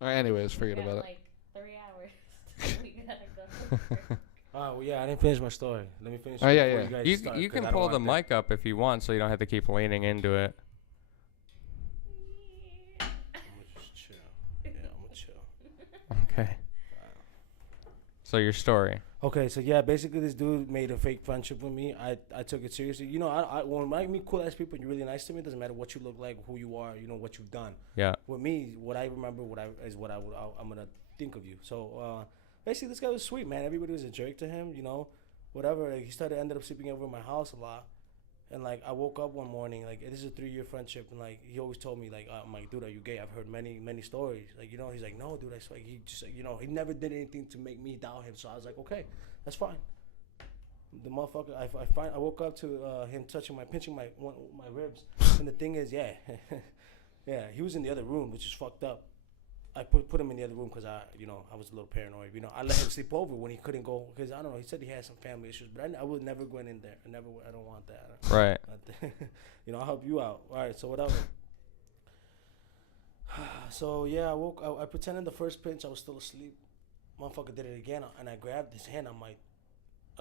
Anyways, We forget got about like 3 hours. We gotta go to work. Well, yeah, I didn't finish my story. Let me finish Oh it yeah, before yeah. you guys You start, you because can I don't pull the want that. mic up if you want, so you don't have to keep leaning into it. I'm gonna just chill. Yeah, I'm gonna chill. Okay. So your story. Okay, so yeah, basically this dude made a fake friendship with me. I took it seriously. You know, when I meet cool ass people and you're really nice to me, it doesn't matter what you look like, who you are, you know, what you've done. Yeah. With me, what I remember, I'm gonna think of you. So basically, this guy was sweet, man. Everybody was a jerk to him, you know, whatever. Like, ended up sleeping over at my house a lot. And like I woke up one morning, like this is a 3 year friendship, and like he always told me like I'm like, dude, are you gay? I've heard many stories, like, you know. He's like, no, dude, I swear. He just like, you know, he never did anything to make me doubt him. So I was like, okay, that's fine. The motherfucker, I woke up to him pinching my ribs, and the thing is, yeah, yeah, he was in the other room, which is fucked up. I put him in the other room because I was a little paranoid. You know, I let him sleep over when he couldn't go because I don't know. He said he had some family issues, but I would never go in there. I don't want that. Right. You know, I'll help you out. All right, so whatever. So yeah, I pretended the first pinch I was still asleep. Motherfucker did it again, and I grabbed his hand. I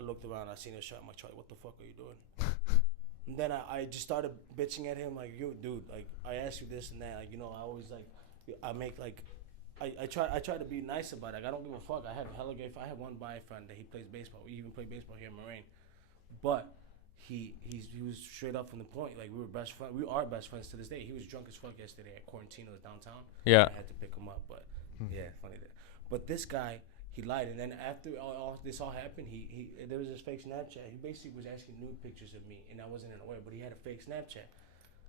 looked around. I seen a shot. I'm like, Charlie, what the fuck are you doing? And then I just started bitching at him like, you dude, like I asked you this and that. Like, you know, I always like, I make like I try to be nice about it. Like, I don't give a fuck. I have hella gay. I have one bi friend that he plays baseball. We even play baseball here in Moraine. But he was straight up from the point. Like, we were best friends. We are best friends to this day. He was drunk as fuck yesterday at Quarantino's downtown. Yeah. I had to pick him up, but yeah, funny that. But this guy, he lied, and then after all this all happened, he there was this fake Snapchat. He basically was asking nude pictures of me, and I wasn't aware. But he had a fake Snapchat.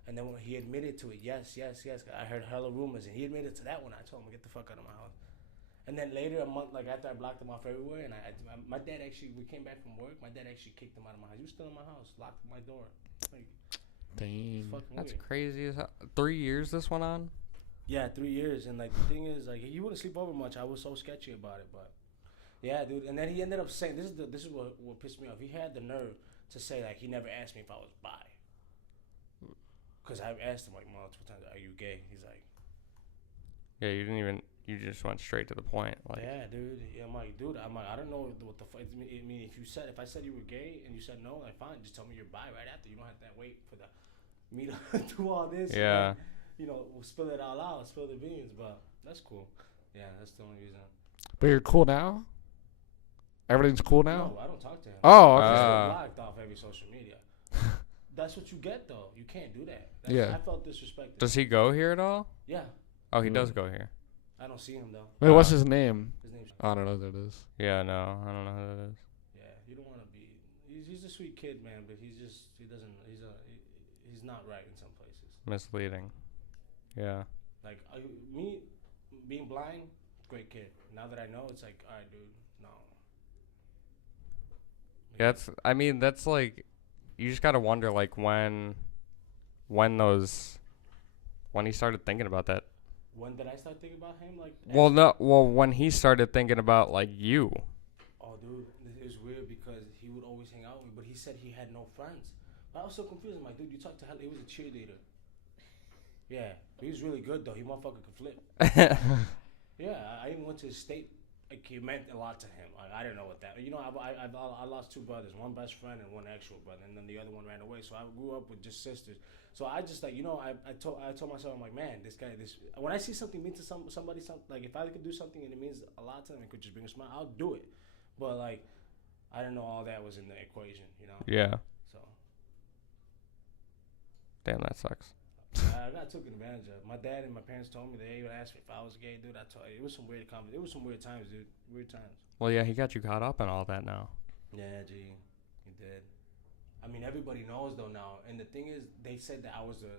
And then when he admitted to it, yes. I heard hella rumors, and he admitted to that one. I told him, get the fuck out of my house. And then later, a month, like after I blocked him off everywhere, and my dad actually, we came back from work. My dad actually kicked him out of my house. He was still in my house, locked my door. Like, it's Dang. fucking That's weird. crazy as hell. 3 years this went on? Yeah, 3 years, and like the thing is, like he wouldn't sleep over much. I was so sketchy about it, but yeah, dude. And then he ended up saying, this is what pissed me off. He had the nerve to say like he never asked me if I was bi. Cause I asked him like multiple times, "Are you gay?" He's like, Yeah, you just went straight to the point. Like, "Yeah, dude." Yeah, I'm like, "Dude," I'm like, "I don't know what the fuck." I mean, if I said you were gay and you said no, like, fine, just tell me you're bi right after. You don't have to wait for me to do all this. yeah. And then, you know, we'll spill it all out, spill the beans. But that's cool. Yeah, that's the only reason. But you're cool now. Everything's cool now. No, I don't talk to him. Oh, I'm okay. still blocked off every social media. That's what you get, though. You can't do that. Yeah. I felt disrespected. Does he go here at all? Yeah. Oh, he does go here. I don't see him though. Wait, what's his name? His name's. I don't know who that is. Yeah, no, I don't know who that is. Yeah, you don't want to be. He's a sweet kid, man, but he doesn't. He's not right in some places. Misleading. Yeah. Like me, being blind, great kid. Now that I know, it's like, all right, dude, no. Yeah, that's like, you just gotta wonder like when he started thinking about that. When did I start thinking about him? Like, When he started thinking about like you. oh, dude, it was weird because he would always hang out with me, but he said he had no friends. But I was so confused. I'm like, dude, you talked to hell. He was a cheerleader. Yeah, he was really good though. He motherfucker could flip. Yeah, I even went to his state. Like, he meant a lot to him. Like, I didn't know what that. You know, I lost two brothers, one best friend and one actual brother, and then the other one ran away. So I grew up with just sisters. So I just like, you know, I told myself, I'm like, man, this when I see something mean to somebody, like if I could do something and it means a lot to them, it could just bring a smile, I'll do it. But like, I didn't know all that was in the equation, you know. Yeah. So Damn, that sucks. I got taken advantage of. My dad and my parents told me they would ask me if I was gay, dude. I told you, it was some weird comments. It was some weird times, dude. Weird times. Well, yeah, he got you caught up in all that now. Yeah, G, he did. I mean, everybody knows though now. And the thing is, they said that I was the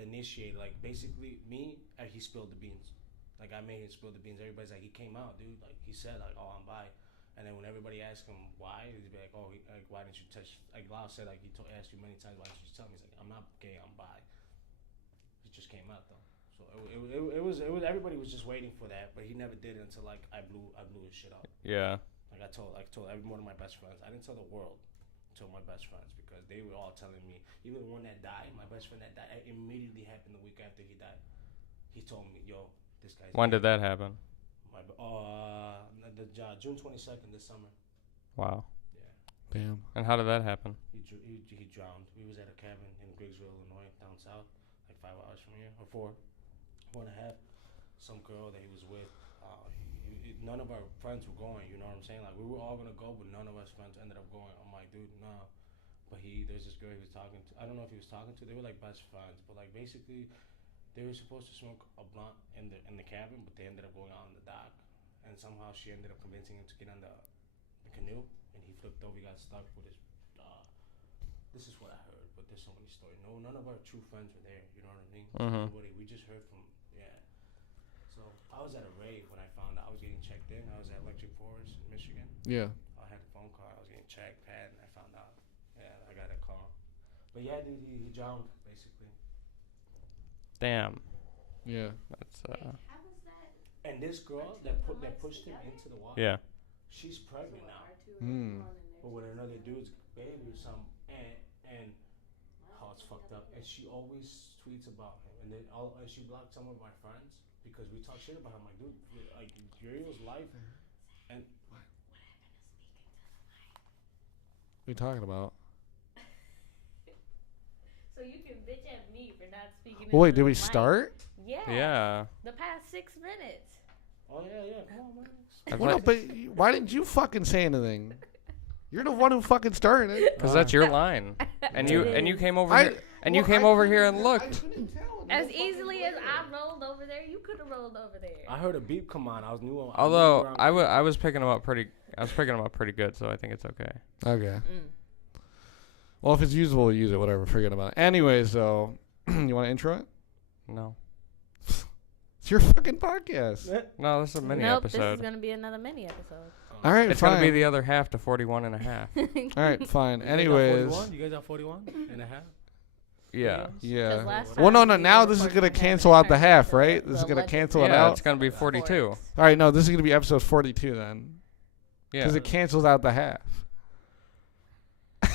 initiator. Like, basically, me, he spilled the beans. Like, I made him spill the beans. Everybody's like, he came out, dude. Like, he said, like, oh, I'm bi. And then when everybody asked him why, he'd be like, oh, like, why didn't you touch? Like, Lael said, like, asked you many times, why didn't you tell me? He's like, I'm not gay, I'm bi. It just came out though. So it was everybody was just waiting for that, but he never did it until like I blew his shit up. Yeah. Like I told every one of my best friends. I didn't tell the world, I told my best friends because they were all telling me. Even the one that died, my best friend that died, it immediately happened the week after he died. he told me, "Yo, this guy's." When did that happen? June 22nd this summer. Wow. Yeah. Damn. And how did that happen? He drowned. We was at a cabin in Griggsville, Illinois, down south, like 5 hours from here, or 4.5. Some girl that he was with. None of our friends were going. You know what I'm saying? Like we were all gonna go, but none of us friends ended up going. I'm like, dude, nah. But there's this girl he was talking to. I don't know if he was talking to. They were like best friends, but like basically, they were supposed to smoke a blunt in the cabin, but they ended up going out on the dock, and somehow she ended up convincing him to get on the canoe, and he flipped over. He got stuck with his. This is what I heard, but there's so many stories. No, none of our true friends were there. You know what I mean? Nobody. We just heard from. So I was at a rave when I found out I was getting checked in. I was at Electric Forest in Michigan. Yeah. I had a phone call. I was getting checked, and I found out. Yeah, I got a call. But yeah, dude, he drowned basically. Damn. Yeah. That's How was that? And this girl that pushed him into the water. yeah. She's pregnant now. But with another dude's baby or something, and how it's fucked up. And she always tweets about him, and then she blocked some of my friends because we talk shit about him. Like, dude, like Uriel's life, and What are you talking about? So you can bitch at me for not speaking. Wait, into did the we mic. start? Yeah. Yeah. The past 6 minutes. oh yeah, come on, man. I've Well, no, like- but why didn't you fucking say anything? You're the one who fucking started it. Cause that's your line, and you came over here, and you came over here and looked. As easily as I rolled over there, you could have rolled over there. I heard a beep come on. I was new. Although I was picking them up pretty good, so I think it's okay. Okay. Well, if it's usable, use it. Whatever. Forget about it. Anyways, though, you want to intro it? No. It's your fucking podcast. No, this is a mini nope, this episode. is going to be another mini episode. All right, It's fine. gonna be the other half to 41 and a half. All right, fine. You guys Anyways. are 41 and a half? Yeah. 'Cause Yeah. last Well, no, time no. we Now were this is recording gonna the cancel out the half half, episode, right? This is the gonna legend cancel it Yeah, out. it's gonna be 42. Forks. All right, no, this is gonna be episode 42 then, Yeah. because it cancels out the half.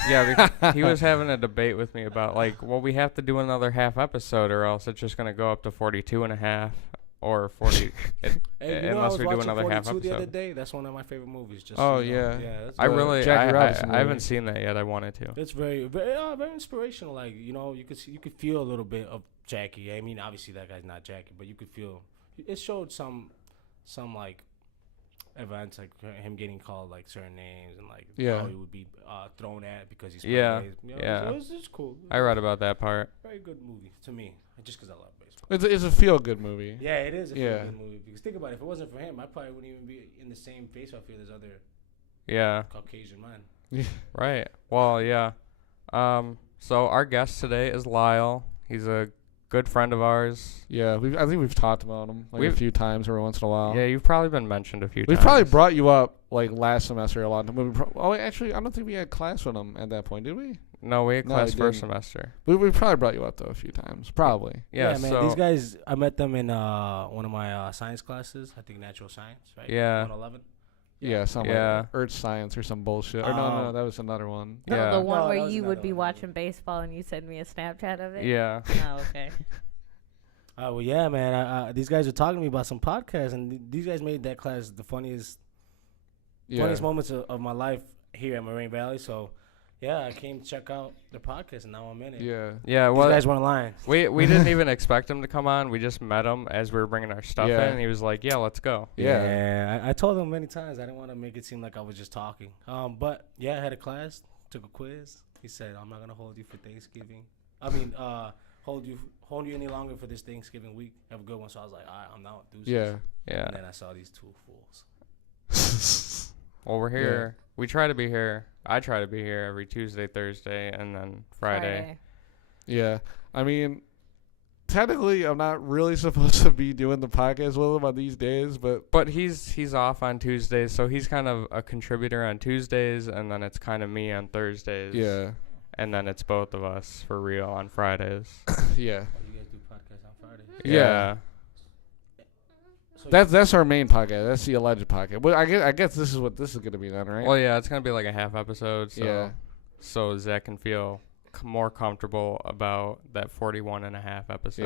Yeah, he was having a debate with me about like, well, we have to do another half episode or else it's just gonna go up to 42 and a half or 40 Hey, unless we do another half 42 the other episode. day. That's one of my favorite movies. Just Oh, so you know. yeah. Yeah. That's I The really, Jackie Robinson I haven't movie. seen that yet. I wanted to. It's very, very inspirational. Like, you know, you could feel a little bit of Jackie. I mean, obviously that guy's not Jackie, but you could feel it showed some like events, like him getting called like certain names and like Yeah. how he would be thrown at because he's Yeah, you know, yeah. It's cool. I read about that part. Very good movie to me, just because I love baseball. It's a feel good movie. Yeah, it is a Yeah. good movie. Because think about it, if it wasn't for him, I probably wouldn't even be in the same baseball field as other Yeah. Caucasian men. Right. Well, yeah. So our guest today is Lael. He's a good friend of ours. Yeah, I think we've talked about him like a We've- few times every once in a while. Yeah, you've probably been mentioned a few We've times. probably brought you up like last semester a lot. Actually, I don't think we had class with him at that point, did we? No, we had No, class we first didn't. semester. We probably brought you up though a few times, probably. Yeah, man. so These guys, I met them in one of my science classes. I think natural science, right? Yeah. 111. Yeah, something Yeah. like Earth Science or some bullshit. Or no, that was another one. No, Yeah. the one No, where that was you would another be one. watching baseball and you send me a Snapchat of it? yeah. Oh, okay. Well, yeah, man. These guys were talking to me about some podcasts, and these guys made that class the funniest moments of my life here at Moraine Valley. So, yeah, I came to check out the podcast, and now I'm in it. Yeah. Yeah, These well, guys weren't lying. we didn't even expect him to come on. We just met him as we were bringing our stuff Yeah. in, and he was like, "Yeah, let's go." Yeah. I told them many times I didn't want to make it seem like I was just talking. But yeah, I had a class, took a quiz. He said, "I'm not gonna hold you for Thanksgiving. Hold you any longer for this Thanksgiving week. Have a good one." So I was like, "All right, I'm out." Deuces. Yeah. Yeah. And then I saw these two fools. Well, we're here. We try to be here. I try to be here every Tuesday, Thursday, and then Friday. Yeah. I mean, technically, I'm not really supposed to be doing the podcast with him on these days, but But he's off on Tuesdays, so he's kind of a contributor on Tuesdays, and then it's kind of me on Thursdays. yeah. And then it's both of us for real on Fridays. Yeah. Oh, you guys do podcasts on Friday? Yeah. So That's our main podcast. That's the alleged podcast. Well, I guess this is what this is going to be then, right? Well, yeah, it's gonna be like a half episode, so Yeah. so Zach can feel more comfortable about that 41 and a half episode.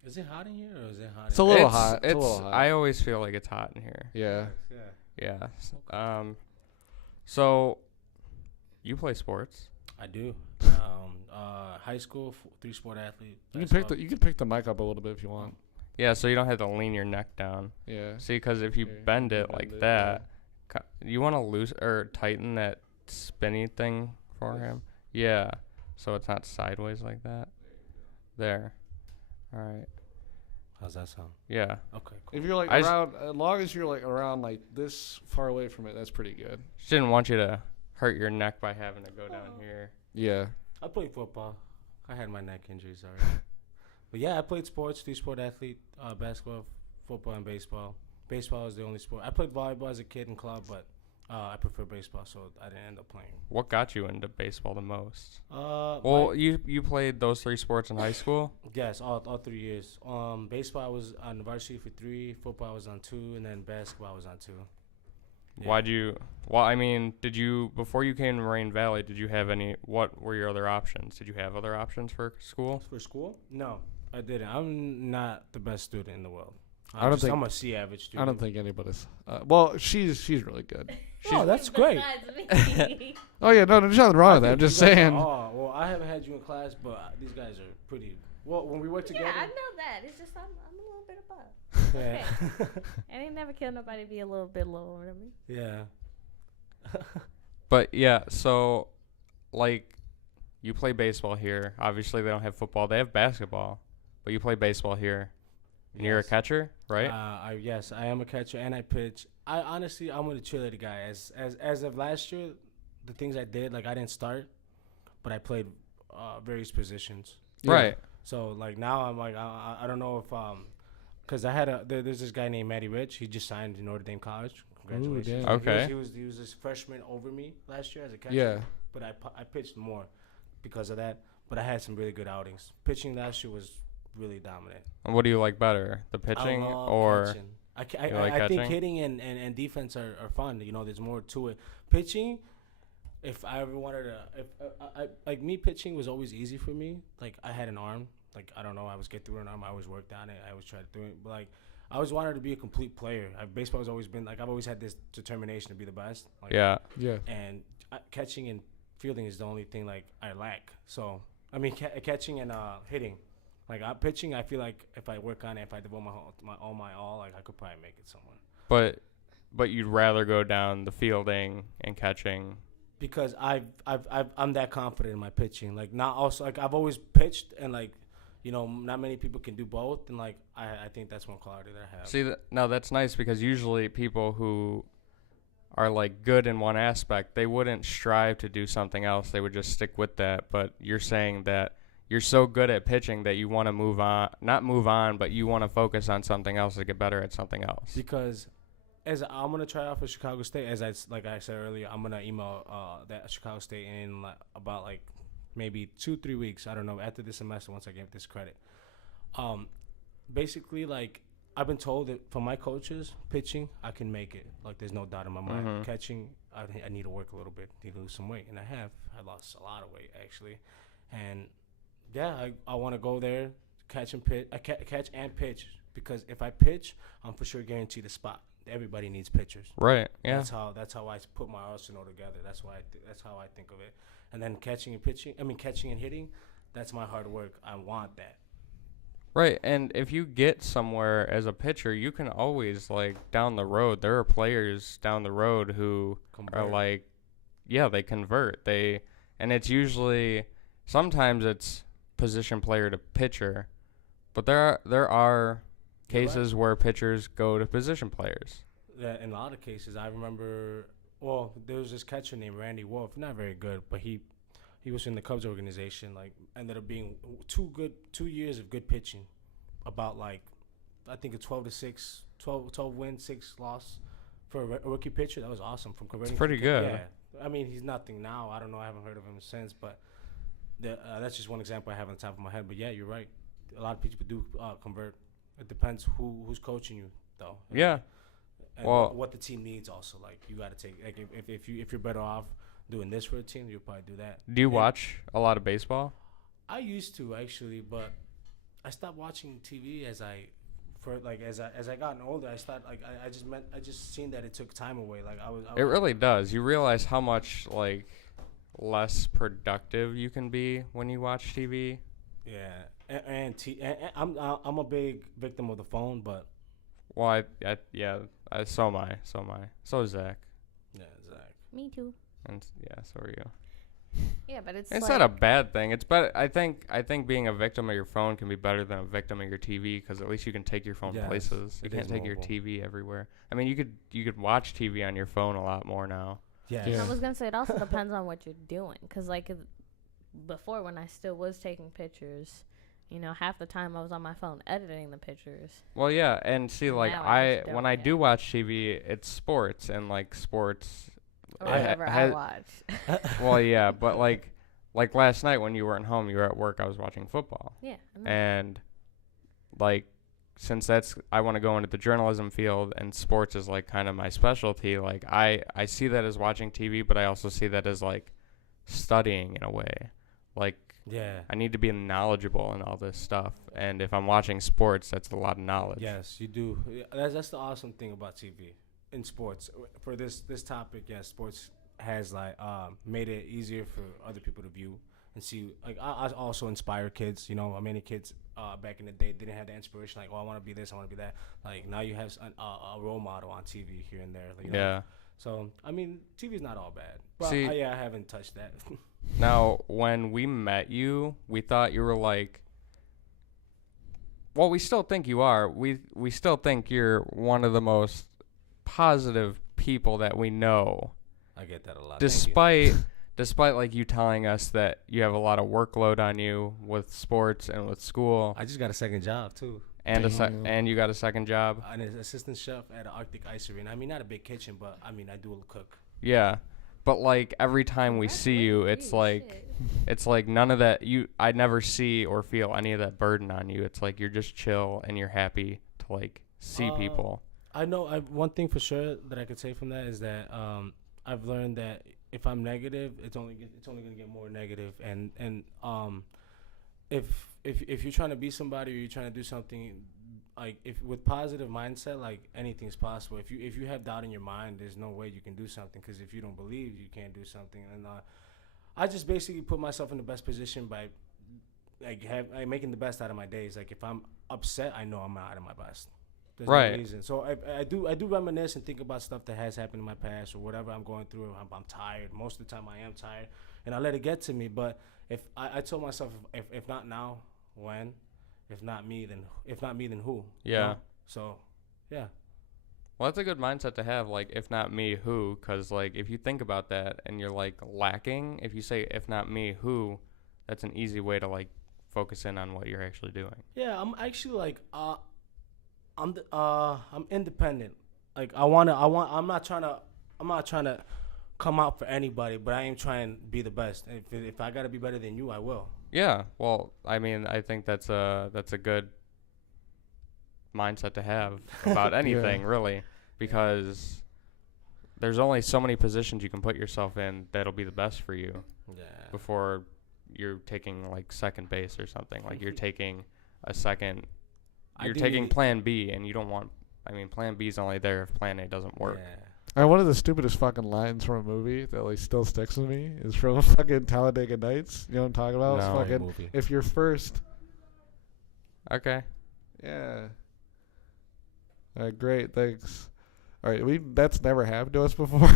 Yeah. Is it hot in here or is it hot? It's a in little there? hot. It's a little hot. I always feel like it's hot in here. Yeah. Yeah. Yeah. So you play sports? I do. High school, 3-sport athlete. You can pick the mic up a little bit if you want. Yeah. So you don't have to lean your neck down. Yeah. See, because if you Here, bend you it bend like it, that, you want to loose or tighten that spinny thing for This. him. Yeah. So it's not sideways like that. There. All right. How's that sound? Yeah. Okay. Cool. If you're like I just- around, as long as you're like around like this far away from it, that's pretty good. Just didn't want you to hurt your neck by having to go down here. Yeah. I played football. I had my neck injuries already. But yeah, I played sports, 3-sport athlete, basketball, football, and baseball. Baseball is the only sport. I played volleyball as a kid in club, but I prefer baseball, so I didn't end up playing. What got you into baseball the most? Well, You played those 3 sports in high school? yes, all 3 years. Baseball I was on the varsity for 3, football I was on 2, and then basketball I was on 2. Yeah. I mean, did you, before you came to Moraine Valley, did you have what were your other options? Did you have other options for school? For school? No, I didn't. I'm not the best student in the world. I don't think- I'm a C average student. I don't think anybody's. Well, she's really good. Oh, that's great. Besides me. Oh yeah, no, there's nothing wrong with that. I'm think just you guys are- saying. Oh, well, I haven't had you in class, but these guys are pretty. Well, when we work Yeah, together. I know that. It's just I'm a little bit above. Yeah. I ain't never kill nobody be a little bit lower than me. Yeah. But yeah, so like you play baseball here. Obviously, they don't have football. They have basketball, but you play baseball here. And you're a Yes. catcher, right? Yes, I am a catcher and I pitch. I honestly, I'm a cheerleader guy. As of last year, the things I did, like I didn't start, but I played various positions. Yeah. Right. So like now I'm like I don't know if because there's this guy named Matty Rich. He just signed to Notre Dame College. Congratulations. damn. Okay. He was this freshman over me last year as a catcher. Yeah. But I pitched more because of that. But I had some really good outings. Pitching last year was really dominant. And what do you like better, the pitching I love or? catching. You like I think catching? hitting and defense are fun. You know, there's more to it. Pitching, if I ever wanted to, like me, pitching was always easy for me. Like I had an arm. Like I don't know, I always get through an arm. I always worked on it. I always tried to do it. But like I always wanted to be a complete player. Baseball has always been like I've always had this determination to be the best. Like, Yeah. Yeah. And catching and fielding is the only thing like I lack. So I mean, catching and hitting. Like pitching, I feel like if I work on it, if I devote my all, like I could probably make it somewhere. But you'd rather go down the fielding and catching. Because I'm that confident in my pitching. Like not also like I've always pitched and like, you know, not many people can do both. And like I think that's one quality that I have. See, no, that's nice because usually people who are like good in one aspect, they wouldn't strive to do something else. They would just stick with that. But you're saying that you're so good at pitching that you want to not move on, but you want to focus on something else to get better at something else. Because as I'm gonna try out for Chicago State, like I said earlier, I'm gonna email that Chicago State in about like maybe 2-3 weeks. I don't know, after this semester once I get this credit. Basically, like I've been told that from my coaches, pitching I can make it. Like there's no doubt in my mind. Mhm. Catching, I need to work a little bit, need to lose some weight, and I have. I lost a lot of weight actually, and yeah, I want to go there, catch and pitch. Catch and pitch because if I pitch, I'm for sure guaranteed a spot. Everybody needs pitchers. Right. Yeah. That's how I put my arsenal together. That's how I think of it. And then catching and hitting, that's my hard work. I want that. Right, and if you get somewhere as a pitcher, you can always, like, down the road, there are players down the road who are Convert. like, yeah, they convert. And it's usually, sometimes it's position player to pitcher, but there are cases where pitchers go to position players. That in a lot of cases, I remember. Well, there was this catcher named Randy Wolf. Not very good, but he was in the Cubs organization. Like, ended up being 2 years of good pitching. About like, I think a 12 win, 6 loss for a rookie pitcher. That was awesome. From converting. It's pretty good. Yeah, I mean he's nothing now. I don't know. I haven't heard of him since, but that's just one example I have on top of my head. But yeah, you're right. A lot of people do convert. It depends who's coaching you, though. Yeah. And Well- what the team needs also. Like you got to take like if you're better off doing this for a team, you'll probably do that. Do you And watch a lot of baseball? I used to actually, but I stopped watching TV as I gotten older. I just seen that it took time away. Like It really does. You realize how much like less productive you can be when you watch TV. Yeah, and I'm a big victim of the phone, but Well, so am I. So is Zach. yeah, Zach. Me too. And so are you. Yeah, but it's It's like, not a bad thing. It's better. I think being a victim of your phone can be better than a victim of your TV because at least you can take your phone Yes, places. You it can't is take your mobile. TV everywhere. I mean, you could watch TV on your phone a lot more now. Yes. Yeah. I was gonna say it also depends on what you're doing, cause like before when I still was taking pictures, half the time I was on my phone editing the pictures. Well, yeah, and see, like Now I just when don't, I yeah. do watch TV, it's sports and like sports. Or It whatever I has- watch. Well, yeah, but like last night when you weren't home, you were at work. I was watching football. Yeah. And like since I want to go into the journalism field and sports is like kind of my specialty, like I see that as watching TV, but I also see that as like studying in a way. Like Yeah. I need to be knowledgeable in all this stuff, and if I'm watching sports, that's a lot of knowledge. Yes, you do. Yeah, that's the awesome thing about TV in sports. For this topic, yes, sports has like made it easier for other people to view and see. Like I also inspire kids. Many kids back in the day didn't have the inspiration. Like, oh, I want to be this, I want to be that. Like now you have a role model on TV here and there. Yeah. So I mean, TV's not all bad. But See- I haven't touched that. Now, when we met you, we thought you were like. Well, we still think you are. We still think you're one of the most positive people that we know. I get that a lot. Thank you. Despite like you telling us that you have a lot of workload on you with sports and with school, I just got a second job too. and Damn. and you got a second job. I'm an assistant chef at an Arctic Ice Arena. I mean, not a big kitchen, but I mean, I do cook. Yeah, but like every time we see you, it's like none of that. I never see or feel any of that burden on you. It's like you're just chill and you're happy to like see people. I know. One thing for sure that I could say from that is that I've learned that if I'm negative, it's only gonna get more negative. And if you're trying to be somebody or you're trying to do something, like if with positive mindset, like anything's possible. If you have doubt in your mind, there's no way you can do something, because if you don't believe, you can't do something. And I just basically put myself in the best position by making the best out of my days. Like if I'm upset, I know I'm not at my best. There's Right. no reason. So I do reminisce and think about stuff that has happened in my past or whatever I'm going through. I'm tired. Most of the time I am tired, and I let it get to me. But if I told myself, if not now, when? If not me, then who? Yeah. So, yeah. Well, that's a good mindset to have. Like, if not me, who? Because like if you think about that and you're like lacking, if you say if not me, who, that's an easy way to like focus in on what you're actually doing. Yeah, I'm actually like I'm independent. Like I'm not trying to come out for anybody, but I am trying to be the best. If I got to be better than you, I will. Yeah. Well, I mean, I think that's a good mindset to have about anything, really, because there's only so many positions you can put yourself in that'll be the best for you Yeah. before you're taking like second base or something. Like you're taking a second. You're taking plan B, and you don't want. I mean, plan B is only there if plan A doesn't work. Yeah. One of the stupidest fucking lines from a movie that like still sticks with me is from fucking Talladega Nights. You know what I'm talking about? It's No. fucking, Movie. if you're first. Okay. Yeah. All right, great, thanks. All right, that's never happened to us before.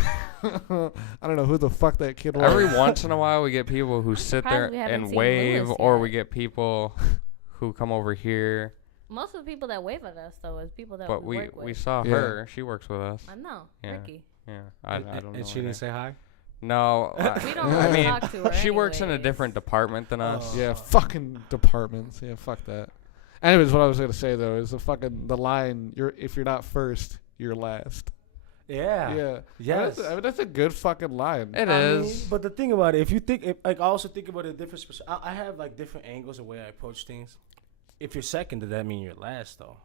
I don't know who the fuck that kid was. Every once in a while, we get people who sit there surprised we haven't and seen wave, Lewis or yet. we get people who come over here. Most of the people that wave at us, though, is people that But we we work with. we saw Yeah. her. She works with us. I know, Yeah. Ricky. Yeah. I don't know. And she her. didn't say hi. No. We don't I mean, talk to her she works in a anyways. different department than us. Oh. Yeah, fucking departments. Yeah, fuck that. Anyways, what I was gonna say though is the line. If you're not first, you're last. Yeah. Yeah. Yes. I mean, that's a good fucking line. It I is. mean, but the thing about it, if you think, I also think about it different. I have like different angles of where I approach things. If you're second, does that mean you're last though?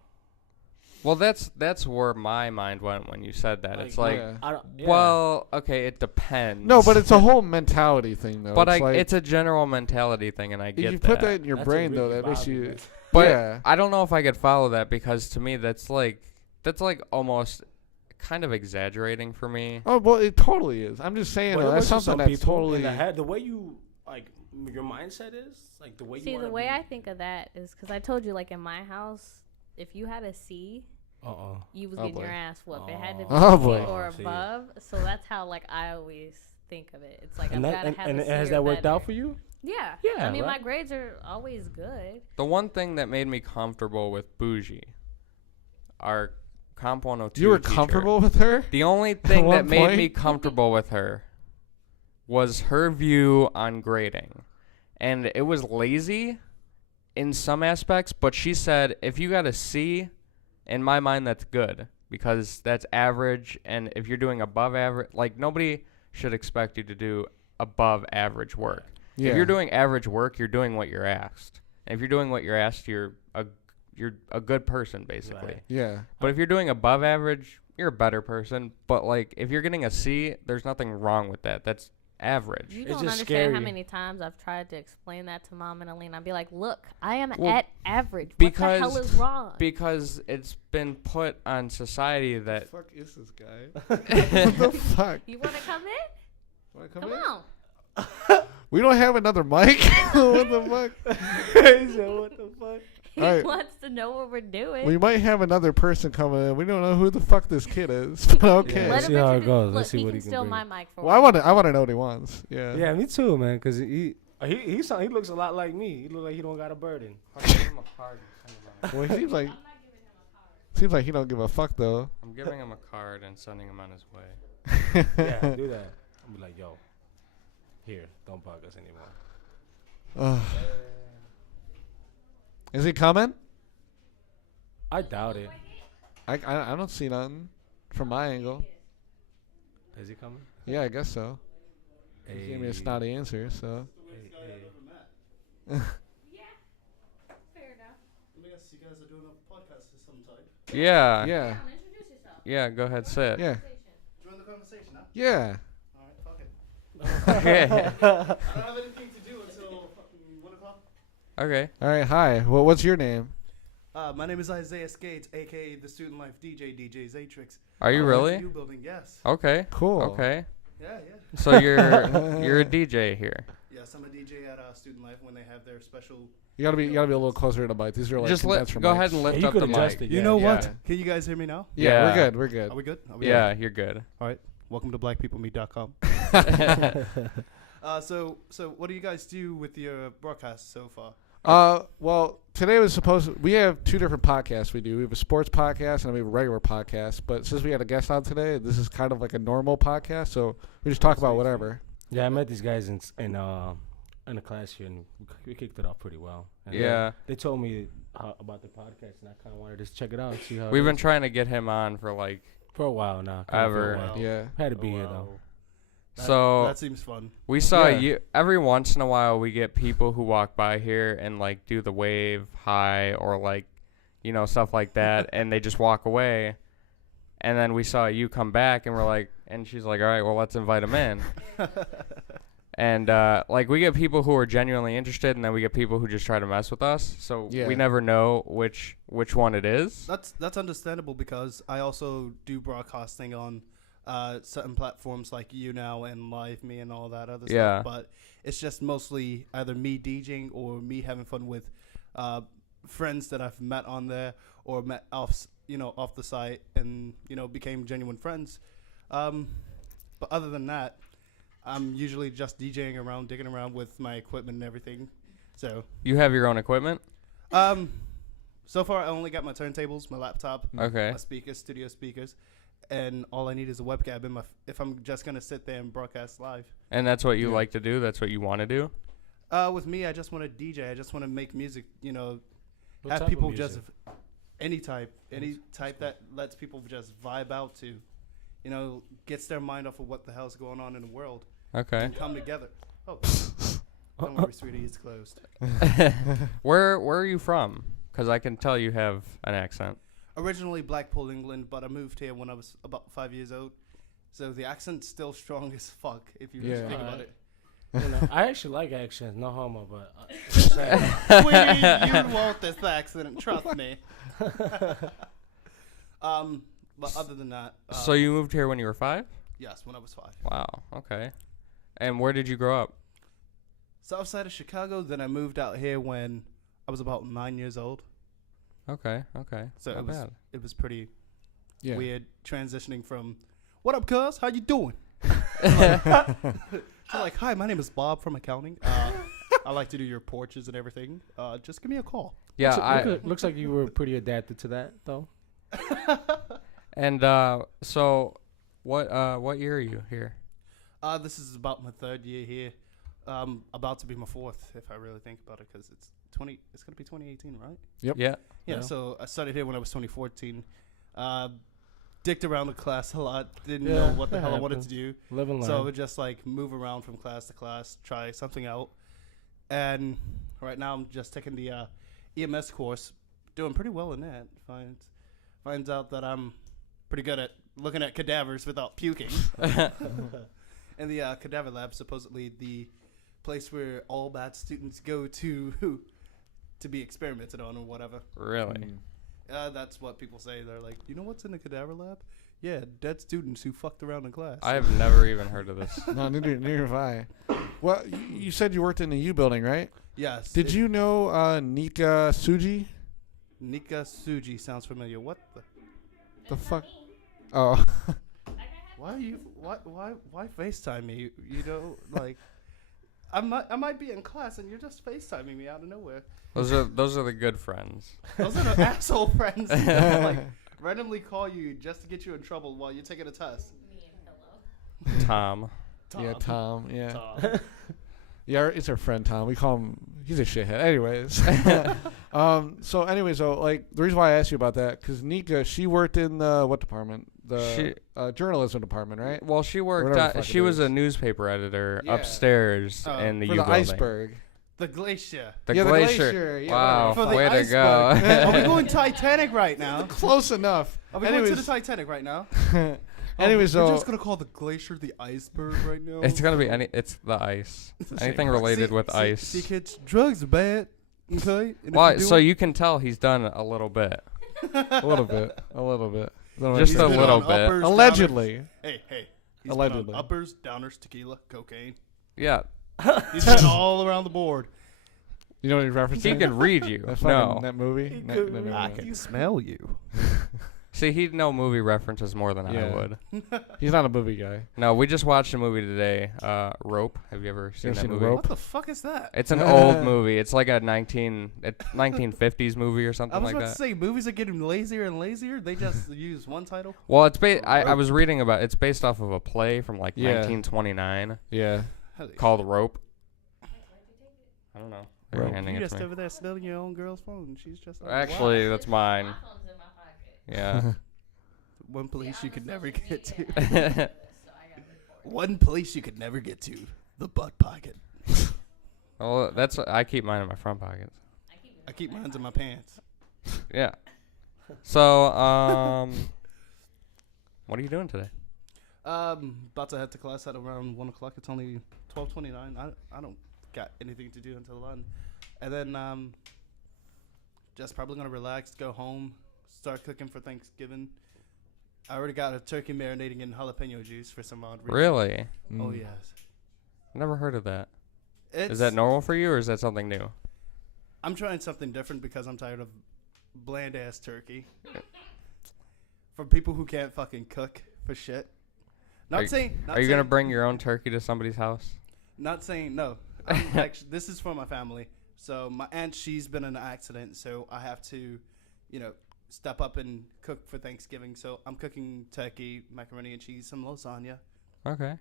Well, that's where my mind went when you said that. It's like, Yeah. I don't, yeah. well, okay, it depends. No, but it's a whole mentality thing though. But it's like, it's a general mentality thing, and I if get you that. put that in your That's a brain though, Ricky that makes Bobby you. move. But Yeah. I don't know if I could follow that because to me that's like almost kind of exaggerating for me. Oh, well, it totally is. I'm just saying But it that's works for something some that's people, totally. in the head, the way you like your mindset is like the way you See, wanna the way be. I think of that is because I told you, like in my house, if you had a C, you was Oh, getting boy. your ass whooped. It had to be Oh, a C boy. or See. above. So that's how like I always think of it. It's like And, I've that, got to have and a C has or that worked better. out for you? Yeah. Yeah, I mean, my right? grades are always good. The one thing that made me comfortable with Bougie, our Comp 102 You were teacher, comfortable with her? The only thing one that made me point? comfortable with her was her view on grading. And it was lazy in some aspects, but she said if you got a C, in my mind that's good because that's average, and if you're doing above average, like nobody should expect you to do above average work. Yeah. If you're doing average work, you're doing what you're asked. And if you're doing what you're asked, you're a good person basically. Right. Yeah. But if you're doing above average, you're a better person. But like if you're getting a C, there's nothing wrong with that. That's average. You It's don't just understand how scary. many times I've tried to explain that to Mom and Alina. I'd be like, look, I am Well, at average. What because- the hell is wrong? Because it's been put on society What that the fuck is this guy? What the fuck? You want to come in? Wanna come Come in? on. We don't have another mic? What the fuck? He said, what the fuck? He Alright. wants to know what we're doing. We might have another person coming in. We don't know who the fuck this kid is. But okay. Yeah. Let Let's him see how it introduce- goes. Look, Let's see he what can he can steal bring. my mic for Well, I want to know what he wants. Yeah. Yeah, me too, man. Cause he looks a lot like me. He look like he don't got a burden. Well, he seems like he don't give a fuck though. I'm giving him a card and sending him on his way. Yeah, do that. I'm be like, yo, here, don't bug us anymore. Is he coming? I doubt it. I don't see nothing from my angle. Is he coming? Yeah, I guess so. He gave me a snotty answer, so. Hey. Fair enough. Let me guess, you guys are doing a podcast of some type. Yeah. Yeah. Introduce yourself. Yeah, go ahead, sit. Yeah. Join the conversation, huh? Yeah. Alright, fuck it. Okay. I don't have anything to do until fucking 1 o'clock. Okay. All right. Hi. Well, what's your name? My name is Isaiah Skates, aka the Student Life DJ Zatrix. Are you really? U building, yes. Okay. Cool. Okay. Yeah. So you're a DJ here. Yes, I'm a DJ at Student Life when they have their special. You gotta be a little closer to the mic. These are like Just condenser go mics. ahead and lift you up could the adjust mic. it. You know yeah. what? Can you guys hear me now? Yeah, Yeah. we're good. We're good. Are we good? Yeah, you're good. All right. Welcome to blackpeoplemeet.com. So what do you guys do with your broadcast so far? Well, today was we have two different podcasts we do. We have a sports podcast and we have a regular podcast. But since we had a guest on today, this is kind of like a normal podcast. So we just talk about whatever. Yeah, I met these guys in a class here, and we kicked it off pretty well. And Yeah. they told me about the podcast, and I kind of wanted to check it out and see how. We've it been is. trying to get him on for like for a while now. Ever. Wow. Yeah. Had to be here though. so That seems fun. we saw Yeah. you every once in a while we get people who walk by here and like do the wave hi or like stuff like that and they just walk away, and then we saw you come back and we're like, and she's like, all right, well, let's invite him in. And like we get people who are genuinely interested, and then we get people who just try to mess with us, so Yeah. we never know which one it is. That's understandable because I also do broadcasting on certain platforms like YouNow and Live Me and all that other Yeah. stuff. But it's just mostly either me DJing or me having fun with friends that I've met on there or met off the site and became genuine friends. But other than that, I'm usually just DJing around, digging around with my equipment and everything. So You have your own equipment? so far I only got my turntables, my laptop, Okay. my speakers, studio speakers, and all I need is a webcam if I'm just gonna sit there and broadcast live. And that's what you Yeah. like to do? That's what you want to do? With me, I just want to DJ. I just want to make music. What Have type of people music? just any type that lets people just vibe out to, gets their mind off of what the hell's going on in the world Okay. and come together. Oh, don't worry, sweetie, it's closed. Where are you from? Because I can tell you have an accent. Originally Blackpool, England, but I moved here when I was about 5 years old. So the accent's still strong as fuck if you Yeah. think about it. You know, I actually like actions, no homo, but just saying. Sweetie, you want this accident, trust me. But other than that, So you moved here when you were 5? yes, when I was 5. Wow. Okay. And where did you grow up? South side of Chicago. Then I moved out here when I was about 9 years old. Okay. Okay. So Not bad. it was pretty Yeah. weird transitioning from "What up, cuz? How you doing?" to like, "Hi, my name is Bob from accounting. I like to do your porches and everything. Just give me a call." Yeah. Looks like you were pretty adapted to that, though. And so what year are you here? This is about my 3rd year here. About to be my 4th, if I really think about it, because it's gonna be 2018, right? Yep. Yeah. Yeah. Yeah. So I started here when I was 2014. Dicked around the class a lot. Didn't Yeah, know what the that hell I wanted happens. to do. Live and learn. So I would just like move around from class to class, try something out. And right now I'm just taking the EMS course, doing pretty well in that. Finds out that I'm pretty good at looking at cadavers without puking. And the cadaver lab, supposedly the place where all bad students go to be experimented on or whatever. Really? That's what people say. They're like, you know what's in the cadaver lab? Yeah, dead students who fucked around in class. I have never even heard of this. No, neither have I. Well, you said you worked in the U building, right? Yes. Did you know Nika Suji? Nika Suji sounds familiar. What the? The fuck? Oh. Why FaceTime me? You know, like I might be in class and you're just FaceTiming me out of nowhere. Those are the good friends. Those are the asshole friends that like randomly call you just to get you in trouble while you're taking a test. Tom. Yeah, Tom. Yeah. Tom. Yeah, it's our friend Tom. We call him. He's a shithead. Anyways. So like the reason why I asked you about that, because Nika, she worked in the what department? The journalism department, right? Well, she worked. Whatever the fuck She it was is. a newspaper editor Yeah. upstairs Oh. in the For U the building. iceberg. The glacier. The Yeah, the glacier. glacier, yeah, Wow, For the way to iceberg. go. Are we going Titanic right now? Close enough. Are we going to the Titanic right now? Anyways, we're so just gonna call the glacier the iceberg right now. It's gonna be it's the ice. Anything related with ice. See, kids, drugs are bad. Okay. And if Well, you do so it- you can tell he's done a little bit. a little bit. Just He's a been little on bit. uppers, Allegedly. downers. Hey. He's Allegedly. been on uppers, downers, tequila, cocaine. Yeah, He's been all around the board. You know what he's referencing? he can read you. That No, fucking that movie. I can smell you. see, he'd know movie references more than Yeah. I would. He's not a movie guy. No, we just watched a movie today. Rope. Have you ever seen ever that seen movie? Rope? What the fuck is that? It's an old movie. It's like a 1950s movie or I something was like about that. to say, movies are getting lazier and lazier. They just use one title. Well, it's I was reading about. It's based off of a play from like Yeah. 1929 Yeah. called Rope. I don't know. They're Rope. handing You're it just to me. over there stealing your own girl's phone. She's just like, Actually, wow. that's mine. Yeah. One place you could never get to. One place you could never get to. The butt pocket. Well, I keep mine in my front pockets. I keep mine in my pants. Yeah. So, what are you doing today? About to head to class at around 1 o'clock. It's only 12:29. I don't got anything to do until 11. And then just probably gonna relax, go home, start cooking for Thanksgiving. I already got a turkey marinating in jalapeno juice for some odd reason. Really? Oh Mm. yes. Never heard of that. It's, Is that normal for you, or is that something new? I'm trying something different because I'm tired of bland ass turkey. For people who can't fucking cook for shit. Not saying. Are you gonna bring your own turkey to somebody's house? Not saying no. Actually, this is for my family. So my aunt, she's been in an accident, so I have to, step up and cook for Thanksgiving. So I'm cooking turkey, macaroni and cheese, some lasagna, Okay.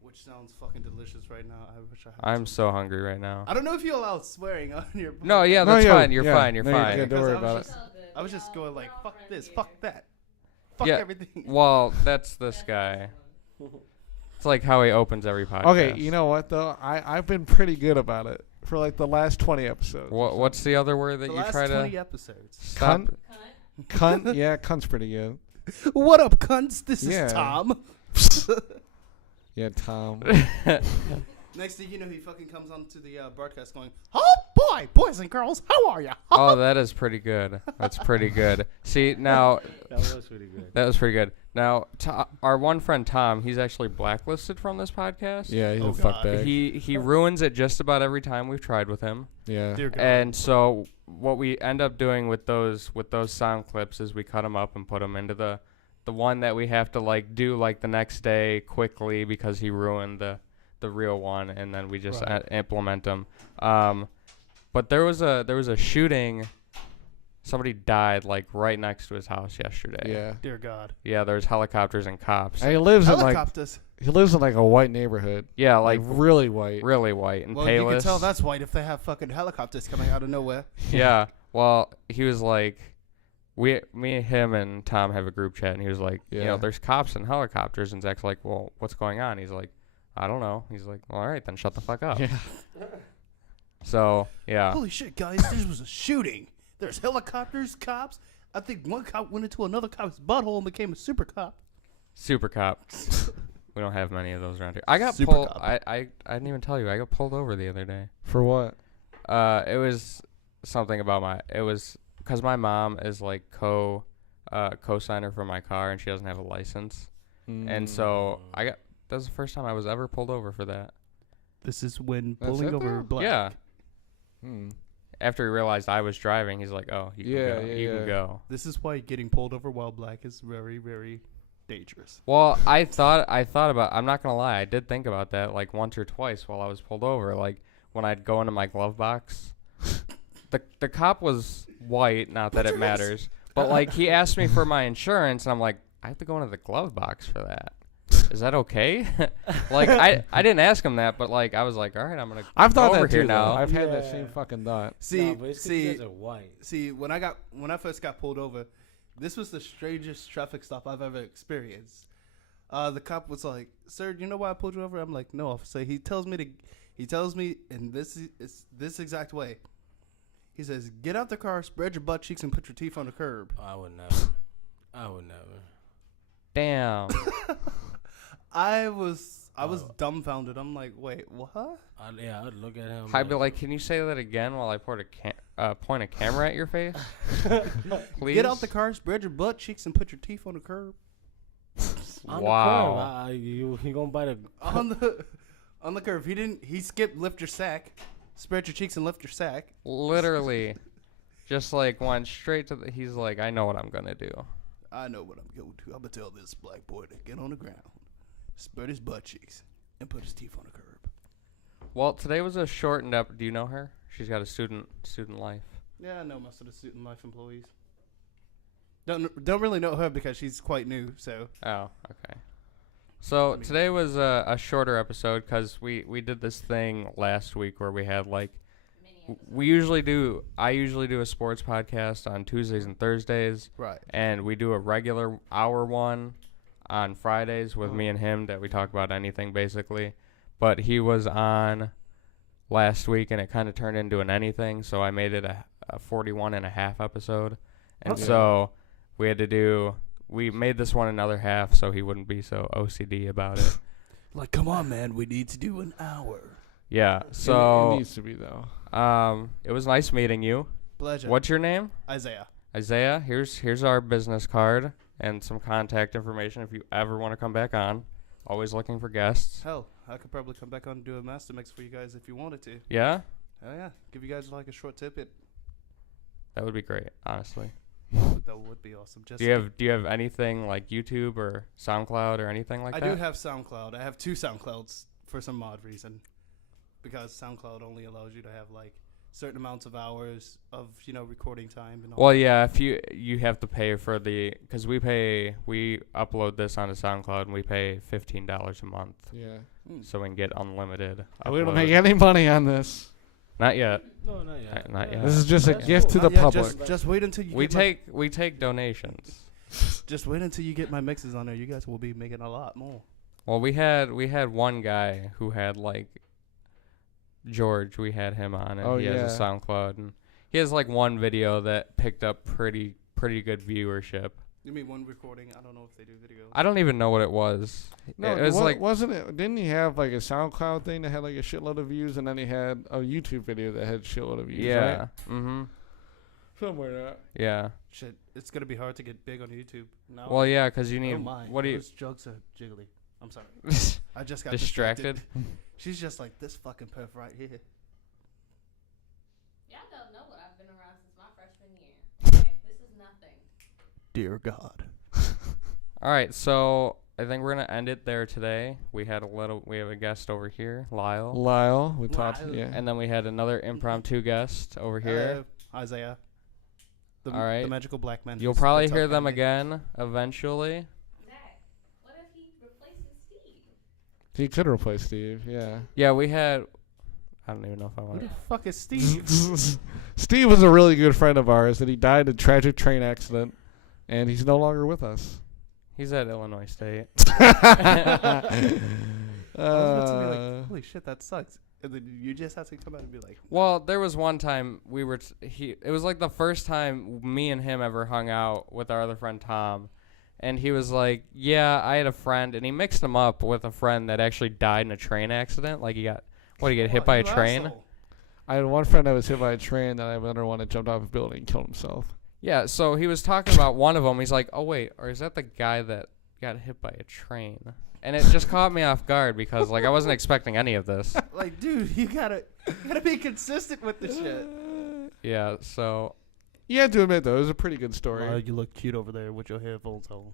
which sounds fucking delicious right now. I wish I had. I'm so hungry right now. I don't know if you allow swearing on your. No, yeah, No, that's yeah, fine. You're yeah. fine. You're No, you're fine. good. Don't worry Because I about was just- I was just going like, fuck this, fuck that, fuck Yeah. everything. Well, that's this guy. It's like how he opens every podcast. Okay, you know what though? I've been pretty good about it for like the last 20 episodes. What's the other word that The you last try 20 to episodes. stop? Cunt? Yeah, cunt's pretty good. What up, cunts? This Yeah. is Tom. Yeah, Tom. Next thing you know, he fucking comes onto the broadcast going, "Oh boy, boys and girls, how are ya?" Oh, that is pretty good. That's pretty good. See, now That was pretty good. that was pretty good. Now, our one friend Tom, he's actually blacklisted from this podcast. Yeah, he's Oh, a God. fuckbag. He ruins it just about every time we've tried with him. Yeah. Dear God. And so what we end up doing with those sound clips is we cut them up and put them into the one that we have to like do like the next day quickly because he ruined the real one, and then we just Right. implement them. But there was a shooting. Somebody died like right next to his house yesterday. Yeah. Dear God. Yeah, there's helicopters and cops. And he lives in like Helicopters. a white neighborhood. Yeah, Like like really white. really white and Well, Payless. you can tell that's white if they have fucking helicopters coming out of nowhere. Yeah. Well, he was like, me, him, and Tom have a group chat, and he was like, you Yeah. know, there's cops and helicopters, and Zach's like, well, what's going on? He's like, I don't know. He's like, well, all right, then shut the fuck up. Yeah. So yeah, Holy shit, guys! This was a shooting. There's helicopters, cops. I think one cop went into another cop's butthole and became a super cop. super cop. We don't have many of those around here. I got Super pulled. cop. I didn't even tell you. I got pulled over the other day. For what? It was something about it was because my mom is like co-signer for my car, and she doesn't have a license. And so that was the first time I was ever pulled over for that. This is when That's pulling it, over though? black. Yeah. Hmm. After he realized I was driving, he's like, "Oh, you can Yeah, go. yeah, You yeah. can go." This is why getting pulled over while black is very, very dangerous. Well, I thought about. I'm not gonna lie. I did think about that like once or twice while I was pulled over. Like when I'd go into my glove box. The cop was white. Not that it matters. But like he asked me for my insurance, and I'm like, I have to go into the glove box for that. Is that okay? Like I didn't ask him that, but like I was like, all right, I'm gonna. I've thought go that over here too. now. I've had that Yeah. same fucking thought. See, Nah, but it's 'cause you guys are white. see, when I first got pulled over, this was the strangest traffic stop I've ever experienced. The cop was like, "Sir, you know why I pulled you over?" I'm like, "No, officer." He tells me in this exact way. He says, "Get out the car, spread your butt cheeks, and put your teeth on the curb." I would never. Damn. I was dumbfounded. I'm like, "Wait, what?" I'd look at him. I'd be like, can you say that again while I point a camera at your face? Please. Get out the car, spread your butt cheeks, and put your teeth on the curb. on Wow. the curb, you gonna bite a on the curve. He skipped lift your sack, spread your cheeks and lift your sack. Literally, just like went straight to the. He's like, I know what I'm gonna do. I know what I'm going to. I'm gonna tell this black boy to get on the ground, spread his butt cheeks, and put his teeth on the curb. Well, today was a shortened up. Do you know her? She's got a student life. Yeah, I know most of the student life employees. Don't really know her because she's quite new. So Oh, okay. So today was a shorter episode because we did this thing last week where we had like I usually do a sports podcast on Tuesdays and Thursdays, right. and we do a regular hour one on Fridays with me and him that we talk about anything basically. But he was on last week and it kind of turned into an anything, so I made it a 41 and a half episode, and Okay. so we made this one another half so he wouldn't be so OCD about it. Like, come on, man, we need to do an hour. Yeah. It So needs to be though. it was nice meeting you. Pleasure. What's your name? Isaiah? Isaiah. Here's our business card and some contact information if you ever want to come back on. Always looking for guests. Hell, I could probably come back on and do a master mix for you guys if you wanted to. Yeah? Oh yeah, give you guys like a short tip. That would be great, honestly. That would be awesome. Just Do you have anything like YouTube or SoundCloud or anything like I that? do have SoundCloud. I have 2 SoundClouds for some odd reason, because SoundCloud only allows you to have like certain amounts of hours of recording time and all. Well, yeah, if you have to pay for because we upload this onto SoundCloud and we pay $15 a month, Yeah. so we can get unlimited. We don't upload. make any money on this. Not yet. No, not yet. Not yet. This is just a That's gift to cool. the Yeah, public. just wait until you We get take donations. just wait until you get my mixes on there. You guys will be making a lot more. Well, we had one guy who had like George. We had him on, and Oh, he has a yeah. SoundCloud, and he has like one video that picked up pretty good viewership. You mean one recording? I don't know if they do video. I don't even know what it was. No, it was like wasn't it? Didn't he have like a SoundCloud thing that had like a shitload of views, and then he had a YouTube video that had a shitload of views? yeah. Right? Mm-hmm. Somewhere that. Yeah. Shit, it's gonna be hard to get big on YouTube. No. Well, yeah, 'cause you Oh need. my, What do you? those jugs are jiggly. I'm sorry. I just got Distracted. She's just like this fucking perf right here. Y'all don't know what I've been around since my freshman year. Okay, this is nothing. Dear God. All right, so I think we're gonna end it there today. We have a guest over here, Lael, Lael, we talked. Lael. Yeah. and then we had another impromptu guest over here. Isaiah. The, All right. The magical black man. You'll who probably spits out hear them candy. again eventually. Zach, what if he replaces Steve? He could replace Steve. Yeah. Yeah, we had. I don't even know if I Who want the to. fuck is Steve? Steve was a really good friend of ours, and he died in a tragic train accident, and he's no longer with us. He's at Illinois State. I was about to be like, holy shit, that sucks. And then you just have to come out and be like, Well, there was one time we were. It was like the first time me and him ever hung out with our other friend Tom, and he was like, "Yeah, I had a friend," and he mixed him up with a friend that actually died in a train accident. Like he got hit by a you train. asshole. I had one friend that was hit by a train, that I have another one that jumped off a building and killed himself. Yeah, so he was talking about one of them. He's like, "Oh wait, or is that the guy that got hit by a train?" And it just caught me off guard because like I wasn't expecting any of this. Like, dude, you gotta be consistent with the shit. Yeah, so You have to admit, though, it was a pretty good story. You look cute over there with your headphones on.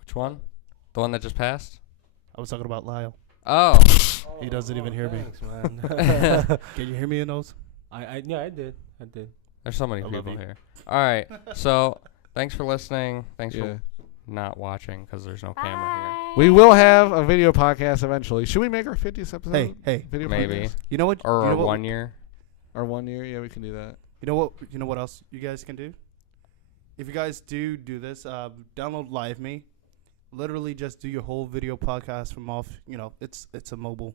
which one? The one that just passed? I was talking about Lyle. Oh, He doesn't even hear me. Thanks, man. Can you hear me in those? I did. there's so many I love people you. here. All right, so thanks for listening. Thanks Yeah. for not watching because there's no camera We will have a video podcast eventually. Should we make our 50th episode? Hey, Video Maybe. podcast? you know what? here. Or you know a what, 1 year. Or 1 year? Yeah, we can do that. You know what else you guys can do? If you guys do this, download LiveMe. Literally, just do your whole video podcast from off. You know, it's a mobile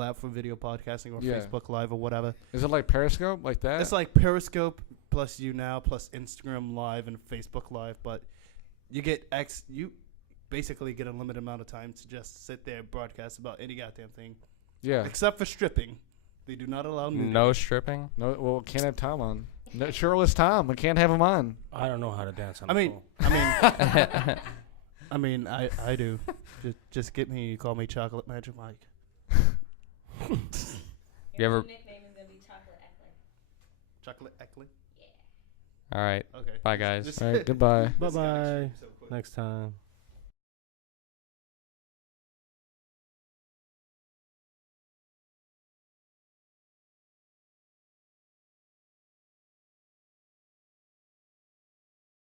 app for video podcasting or Yeah. Facebook Live or whatever. Is it like Periscope, like that? It's like Periscope plus YouNow plus Instagram Live and Facebook Live, but you get you basically get a limited amount of time to just sit there and broadcast about any goddamn thing, yeah. except for stripping. They do not allow nudity. No stripping. No, well, can't have Tom on. No, shirtless Tom. We can't have him on. I don't know how to dance on I the mean, phone. I do. Just get me. You call me Chocolate Magic Mike. You ever? nickname is gonna be Chocolate Eckler. Chocolate Eckley. All right. Okay. Bye, guys. All right, goodbye. Bye-bye. Next time.